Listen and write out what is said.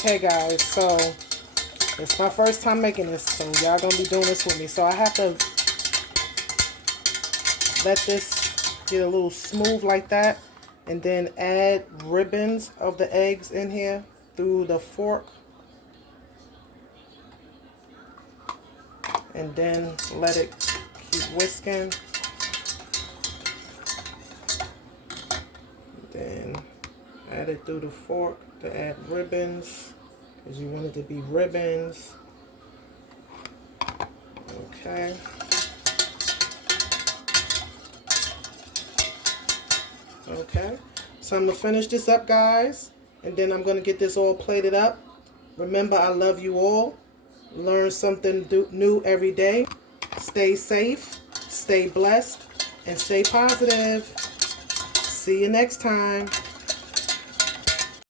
Okay guys, so it's my first time making this, so y'all gonna be doing this with me. So I have to let this get a little smooth like that, and then add ribbons of the eggs in here through the fork, and then let it keep whisking. Then add it through the fork to add ribbons, because you want it to be ribbons. Okay. Okay, so I'm going to finish this up, guys, and then I'm going to get this all plated up. Remember, I love you all. Learn something new every day. Stay safe, stay blessed, and stay positive. See you next time.